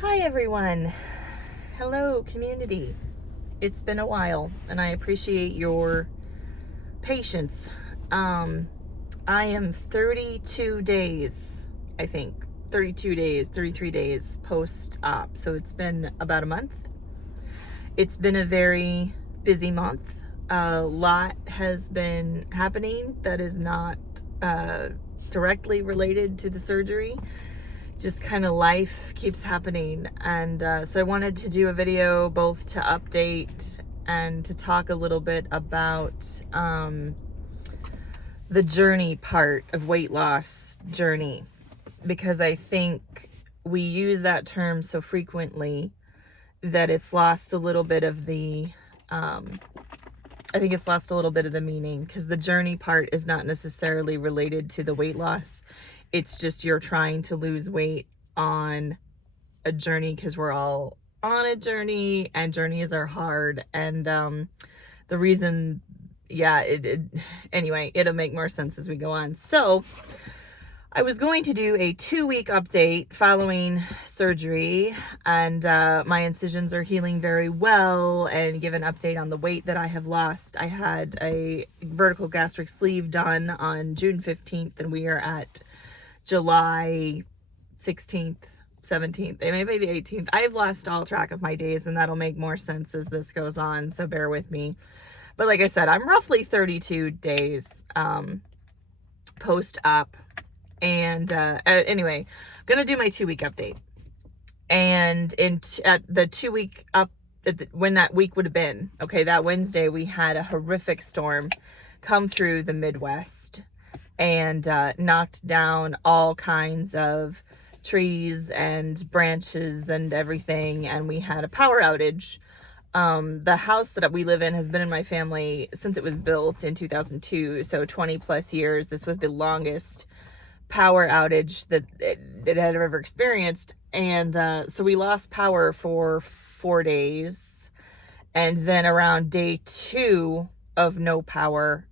Hi everyone. Hello community. It's been a while and I appreciate your patience. I am 32 days, I think, 32 days, 33 days post-op. So it's been about a month. It's been a very busy month. A lot has been happening that is not directly related to the surgery. Just kind of life keeps happening, and so I wanted to do a video both to update and to talk a little bit about the journey part of weight loss journey, because I think we use that term so frequently that it's lost a little bit of the I think it's lost a little bit of the meaning, because the journey part is not necessarily related to the weight loss. It's just you're trying to lose weight on a journey, because we're all on a journey and journeys are hard. And the reason, anyway, it'll make more sense as we go on. So I was going to do a 2-week update following surgery, and my incisions are healing very well, and give an update on the weight that I have lost. I had a vertical gastric sleeve done on June 15th, and we are at July 16th, 17th, maybe the 18th. I've lost all track of my days, and that'll make more sense as this goes on, so bear with me. But like I said, I'm roughly 32 days post-op. And anyway, I'm gonna do my 2-week update. And at the 2-week up, when that week would have been, okay, that Wednesday we had a horrific storm come through the Midwest and knocked down all kinds of trees and branches and everything, and we had a power outage. The house that we live in has been in my family since it was built in 2002, so 20 plus years. This was the longest power outage that it had ever experienced. And so we lost power for 4 days, and then around day 2 of no power,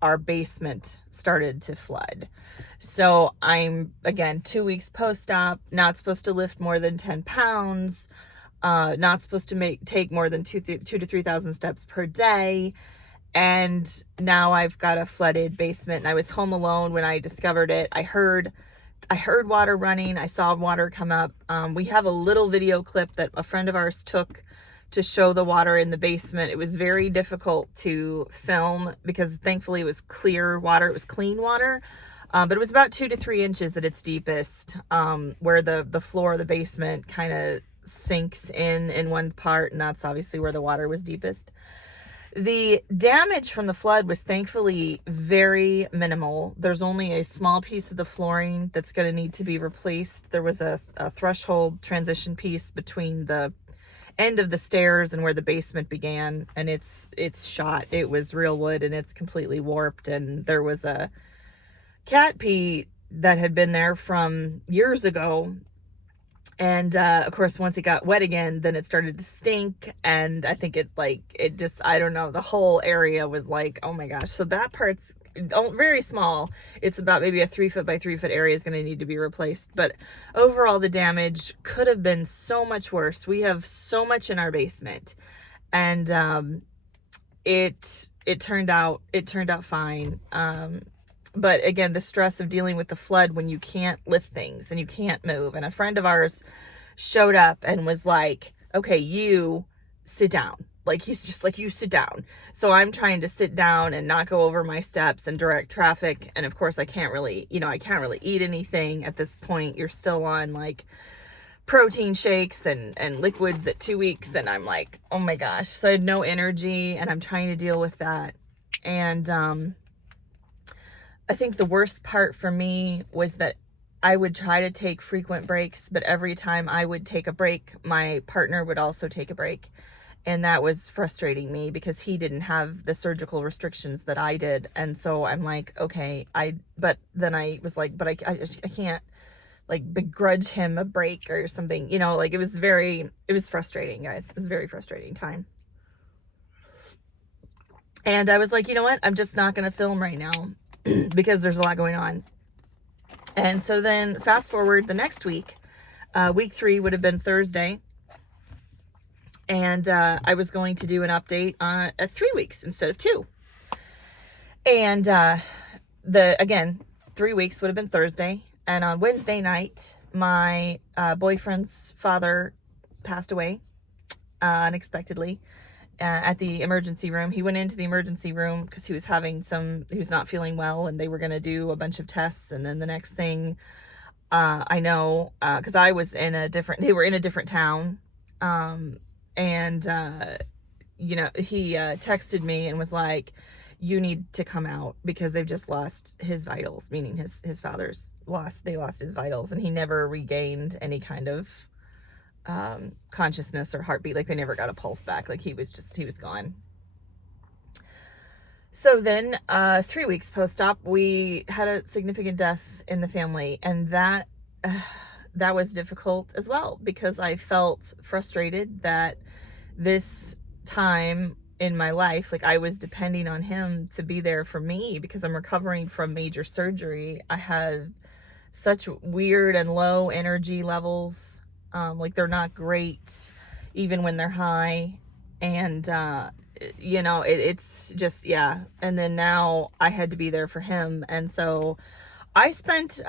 our basement started to flood. So I'm, again, 2 weeks post-op, not supposed to lift more than 10 pounds, not supposed to take more than 2,000 to 3,000 steps per day. And now I've got a flooded basement, and I was home alone when I discovered it. I heard water running. I saw water come up. We have a little video clip that a friend of ours took to show the water in the basement. It was very difficult to film because thankfully it was clear water. It was clean water, but it was about 2 to 3 inches at its deepest, where the floor of the basement kind of sinks in one part, and that's obviously where the water was deepest. The damage from the flood was thankfully very minimal. There's only a small piece of the flooring that's going to need to be replaced. There was a threshold transition piece between the end of the stairs and where the basement began, and it's shot. It was real wood, and it's completely warped, and there was a cat pee that had been there from years ago. And of course, once it got wet again, then it started to stink. And I think I don't know, the whole area was like, oh my gosh. So that part's very small. It's about maybe a 3 foot by 3 foot area is going to need to be replaced. But overall, the damage could have been so much worse. We have so much in our basement, and it turned out fine. But again, the stress of dealing with the flood when you can't lift things and you can't move. And a friend of ours showed up and was like, okay, you sit down. Like, he's just like, you sit down. So I'm trying to sit down and not go over my steps and direct traffic. And of course I can't really eat anything at this point. You're still on like protein shakes and liquids at 2 weeks. And I'm like, oh my gosh. So I had no energy, and I'm trying to deal with that. And, I think the worst part for me was that I would try to take frequent breaks, but every time I would take a break, my partner would also take a break. And that was frustrating me because he didn't have the surgical restrictions that I did. And so I'm like, okay, but then I was like, but I can't like begrudge him a break or something, like it was frustrating, guys. It was a very frustrating time. And I was like, you know what? I'm just not going to film right now because there's a lot going on. And so then fast forward the next week, Week 3 would have been Thursday. And I was going to do an update on 3 weeks instead of 2. And again, 3 weeks would have been Thursday. And on Wednesday night, my boyfriend's father passed away unexpectedly at the emergency room. He went into the emergency room because he was not feeling well, and they were going to do a bunch of tests. And then the next thing I know, because they were in a different town. And he texted me and was like, you need to come out because they've just lost his vitals, meaning his father's they lost his vitals, and he never regained any kind of consciousness or heartbeat. Like, they never got a pulse back. Like, he was gone. So then 3 weeks post-op, we had a significant death in the family, and that was difficult as well, because I felt frustrated that this time in my life, like, I was depending on him to be there for me because I'm recovering from major surgery. I have such weird and low energy levels. Like, they're not great even when they're high. And, it's just, yeah. And then now I had to be there for him. And so I spent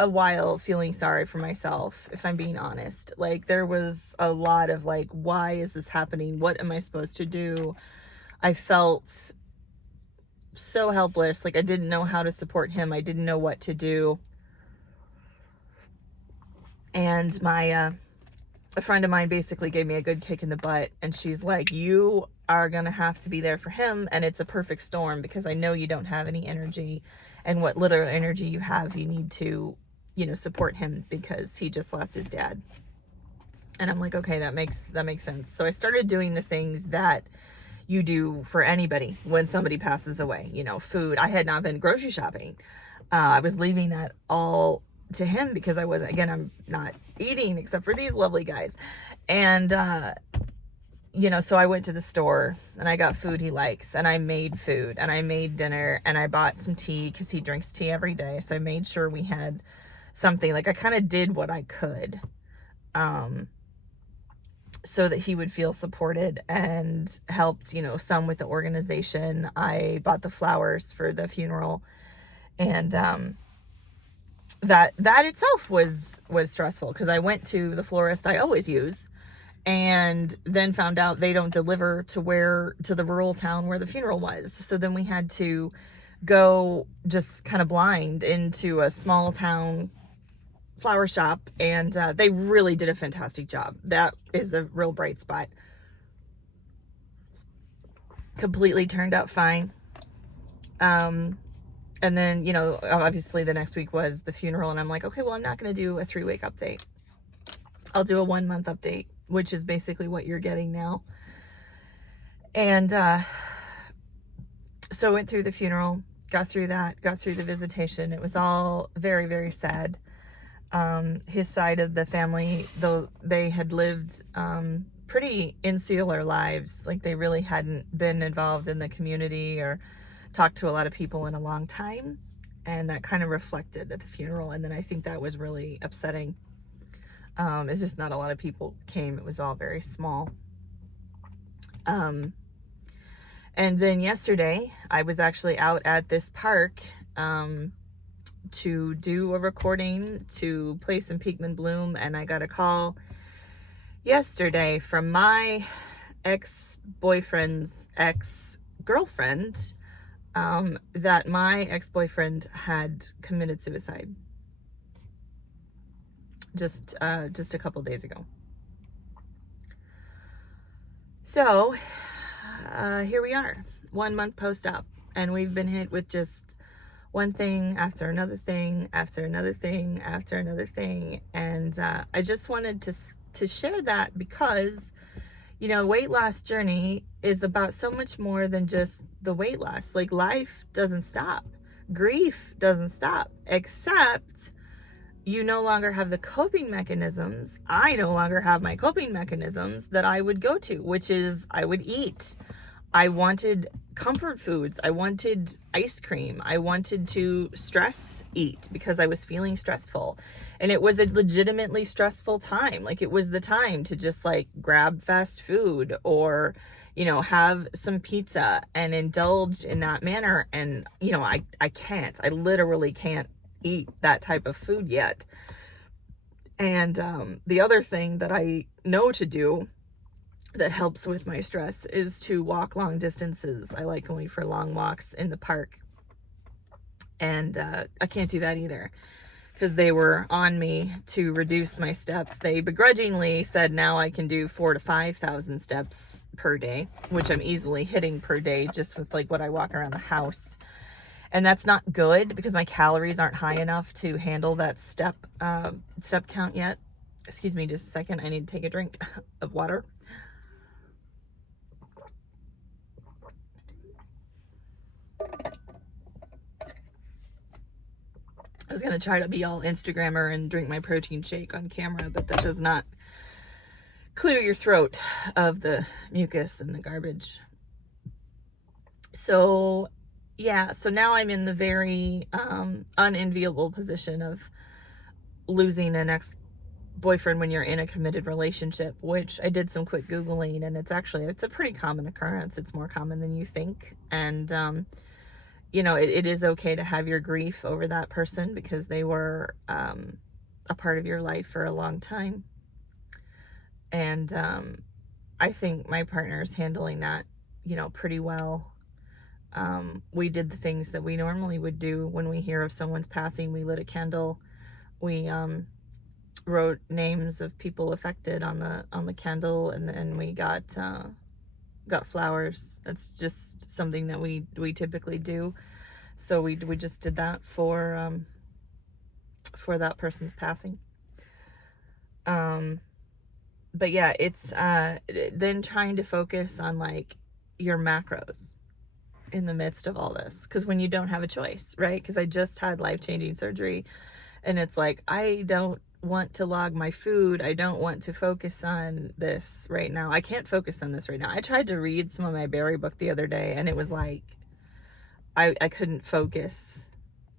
a while feeling sorry for myself, if I'm being honest. Like, there was a lot of like, why is this happening? What am I supposed to do? I felt so helpless. Like, I didn't know how to support him. I didn't know what to do. And a friend of mine basically gave me a good kick in the butt, and she's like, you are gonna have to be there for him, and it's a perfect storm, because I know you don't have any energy, and what little energy you have, you need to, support him, because he just lost his dad. And I'm like, okay, that makes sense. So I started doing the things that you do for anybody when somebody passes away. Food. I had not been grocery shopping. I was leaving that all to him because I'm not eating except for these lovely guys. And, so I went to the store and I got food he likes, and I made food, and I made dinner, and I bought some tea because he drinks tea every day. So I made sure we had something. Like, I kind of did what I could, so that he would feel supported, and helped, some with the organization. I bought the flowers for the funeral, and, that itself was stressful, because I went to the florist I always use, and then found out they don't deliver to the rural town where the funeral was. So then we had to go just kind of blind into a small town flower shop, and they really did a fantastic job. That is a real bright spot. Completely turned out fine. And then, obviously the next week was the funeral, and I'm like, okay, well, I'm not going to do a 3-week update. I'll do a 1-month update, which is basically what you're getting now. And so went through the funeral, got through the visitation. It was all very, very sad. His side of the family, though, they had lived pretty insular lives. Like, they really hadn't been involved in the community or talked to a lot of people in a long time, and that kind of reflected at the funeral. And then I think that was really upsetting. It's just not a lot of people came. It was all very small. And then yesterday I was actually out at this park to do a recording to play some Peakman Bloom, and I got a call yesterday from my ex-boyfriend's ex-girlfriend, that my ex-boyfriend had committed suicide just a couple days ago. So here we are, 1 month post-op, and we've been hit with just one thing after another thing after another thing after another thing. And I just wanted to share that, because weight loss journey is about so much more than just the weight loss. Like, life doesn't stop. Grief doesn't stop, except you no longer have the coping mechanisms. I no longer have my coping mechanisms that I would go to, which is I would eat. I wanted comfort foods. I wanted ice cream. I wanted to stress eat because I was feeling stressful. And it was a legitimately stressful time. Like, it was the time to just like grab fast food or, you know, have some pizza and indulge in that manner. And, you know, I can't. I literally can't eat that type of food yet. And the other thing that I know to do that helps with my stress is to walk long distances. I like going for long walks in the park. And I can't do that either because they were on me to reduce my steps. They begrudgingly said now I can do 4,000 to 5,000 steps per day, which I'm easily hitting per day just with like what I walk around the house. And that's not good because my calories aren't high enough to handle that step count yet. Excuse me just a second. I need to take a drink of water. I was going to try to be all Instagrammer and drink my protein shake on camera, but that does not clear your throat of the mucus and the garbage. So, yeah, so now I'm in the very unenviable position of losing an ex-boyfriend when you're in a committed relationship, which I did some quick Googling, and it's a pretty common occurrence. It's more common than you think. And, you know, it is okay to have your grief over that person because they were a part of your life for a long time. And I think my partner's handling that, you know, pretty well. We did the things that we normally would do when we hear of someone's passing. We lit a candle. We wrote names of people affected on the candle, and then we got flowers. That's just something that we typically do. So we just did that for that person's passing. But yeah, it's then trying to focus on like your macros in the midst of all this, because when you don't have a choice, right? Because I just had life-changing surgery, and it's like I don't want to log my food. I don't want to focus on this right now. I can't focus on this right now. I tried to read some of my berry book the other day, and it was like I couldn't focus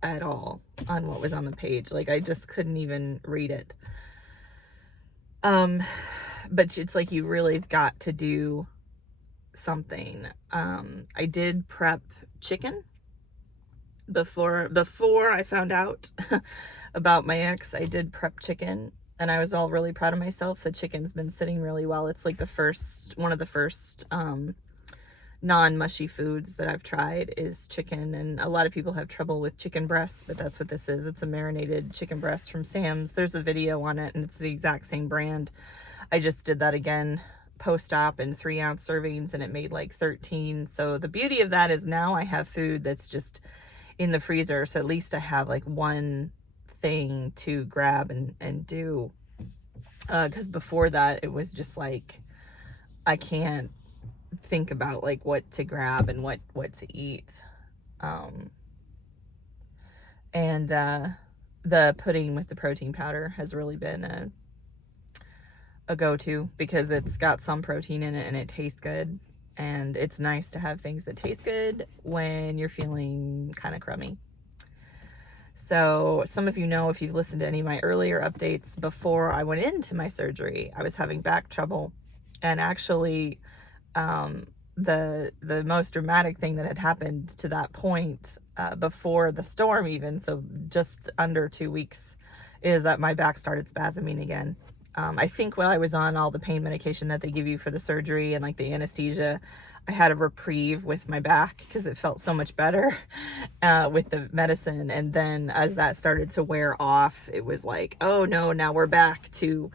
at all on what was on the page. Like, I just couldn't even read it. But it's like you really got to do something. I did prep chicken before I found out about my ex. I did prep chicken, and I was all really proud of myself. The chicken's been sitting really well. It's like one of the first non-mushy foods that I've tried is chicken, and a lot of people have trouble with chicken breasts, but that's what this is. It's a marinated chicken breast from Sam's. There's a video on it, and it's the exact same brand. I just did that again post-op in 3-ounce servings, and it made like 13. So the beauty of that is now I have food that's just in the freezer, so at least I have like one thing to grab and do, because before that it was just like I can't think about like what to grab and what to eat. And the pudding with the protein powder has really been a go-to because it's got some protein in it and it tastes good, and it's nice to have things that taste good when you're feeling kind of crummy. So some of you know, if you've listened to any of my earlier updates, before I went into my surgery, I was having back trouble. And actually, the most dramatic thing that had happened to that point, before the storm even, so just under 2 weeks, is that my back started spasming again. I think while I was on all the pain medication that they give you for the surgery and like the anesthesia, I had a reprieve with my back because it felt so much better with the medicine. And then as that started to wear off, it was like, oh no, now we're back to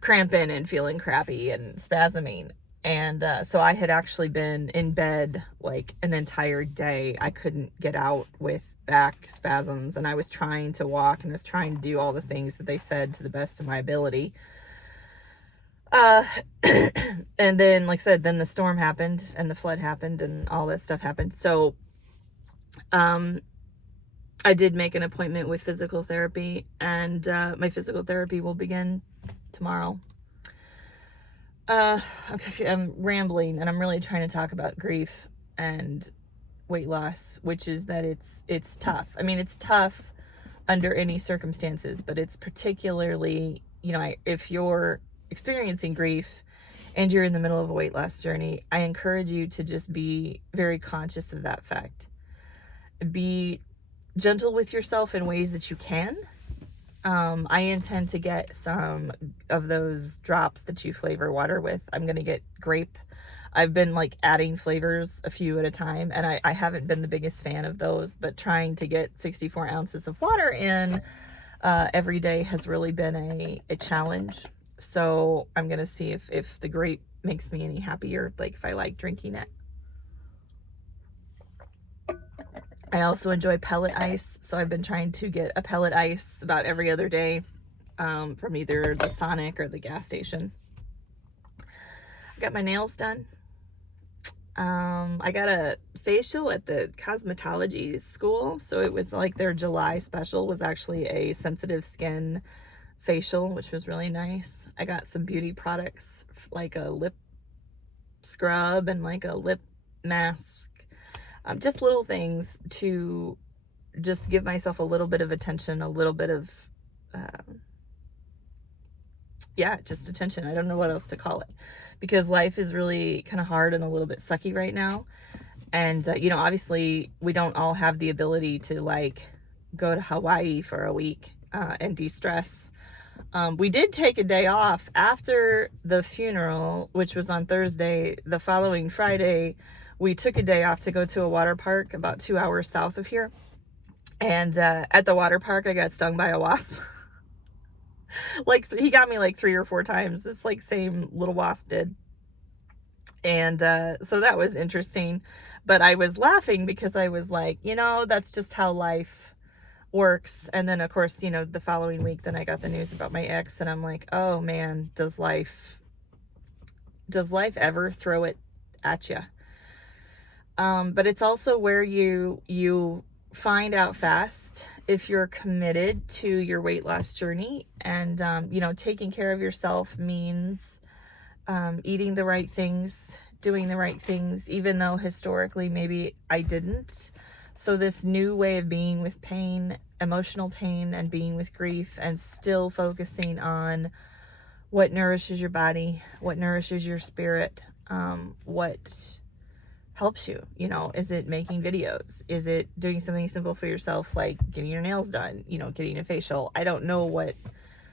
cramping and feeling crappy and spasming. And so I had actually been in bed like an entire day. I couldn't get out with back spasms, and I was trying to walk and was trying to do all the things that they said to the best of my ability. And then, like I said, then the storm happened and the flood happened and all that stuff happened. So I did make an appointment with physical therapy, and my physical therapy will begin tomorrow. Uh, I'm rambling, and I'm really trying to talk about grief and weight loss, which is that it's tough. I mean, it's tough under any circumstances, but it's particularly, if you're experiencing grief and you're in the middle of a weight loss journey, I encourage you to just be very conscious of that fact. Be gentle with yourself in ways that you can. I intend to get some of those drops that you flavor water with. I'm going to get grape. I've been like adding flavors a few at a time, and I haven't been the biggest fan of those, but trying to get 64 ounces of water in every day has really been a challenge. So I'm going to see if the grape makes me any happier, like if I like drinking it. I also enjoy pellet ice, so I've been trying to get a pellet ice about every other day from either the Sonic or the gas station. I got my nails done. I got a facial at the cosmetology school, so it was like their July special was actually a sensitive skin facial, which was really nice. I got some beauty products like a lip scrub and like a lip mask. Just little things to just give myself a little bit of attention, a little bit of, just attention. I don't know what else to call it, because life is really kind of hard and a little bit sucky right now. And, obviously we don't all have the ability to like go to Hawaii for a week and de-stress. We did take a day off after the funeral, which was on Thursday. The following Friday, we took a day off to go to a water park about 2 hours south of here. And at the water park, I got stung by a wasp. Like he got me like 3 or 4 times. This like same little wasp did. And so that was interesting. But I was laughing because I was like, that's just how life works. And then of course, the following week, then I got the news about my ex, and I'm like, oh man, does life ever throw it at you? But it's also where you find out fast if you're committed to your weight loss journey. And, taking care of yourself means eating the right things, doing the right things, even though historically maybe I didn't. So this new way of being with pain, emotional pain, and being with grief, and still focusing on what nourishes your body, what nourishes your spirit, what helps you, is it making videos? Is it doing something simple for yourself, like getting your nails done, getting a facial? I don't know what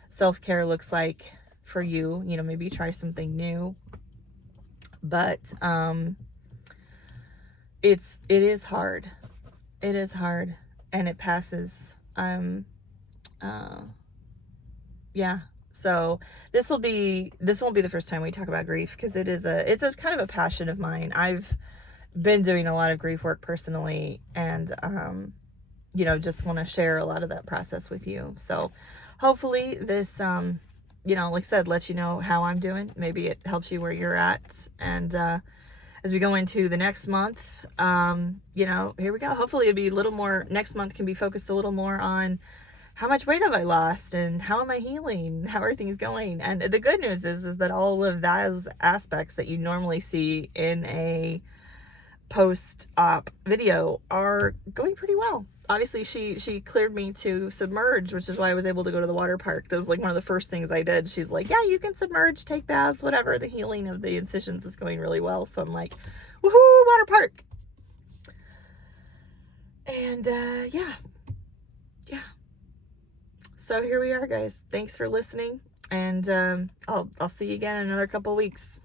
self-care looks like for you. Maybe try something new, but it is hard. It is hard, and it passes. So this won't be the first time we talk about grief, because it's a kind of a passion of mine. I've been doing a lot of grief work personally, and just want to share a lot of that process with you. So hopefully this like I said, let you know how I'm doing. Maybe it helps you where you're at. And as we go into the next month, here we go. Hopefully it'll be a little more, next month can be focused a little more on how much weight have I lost, and how am I healing? How are things going? And the good news is that all of those aspects that you normally see in a post-op video are going pretty well. Obviously she cleared me to submerge, which is why I was able to go to the water park. That was like one of the first things I did. She's like, yeah, you can submerge, take baths, whatever. The healing of the incisions is going really well. So I'm like, woohoo, water park. And yeah. So here we are, guys. Thanks for listening, and I'll see you again in another couple weeks.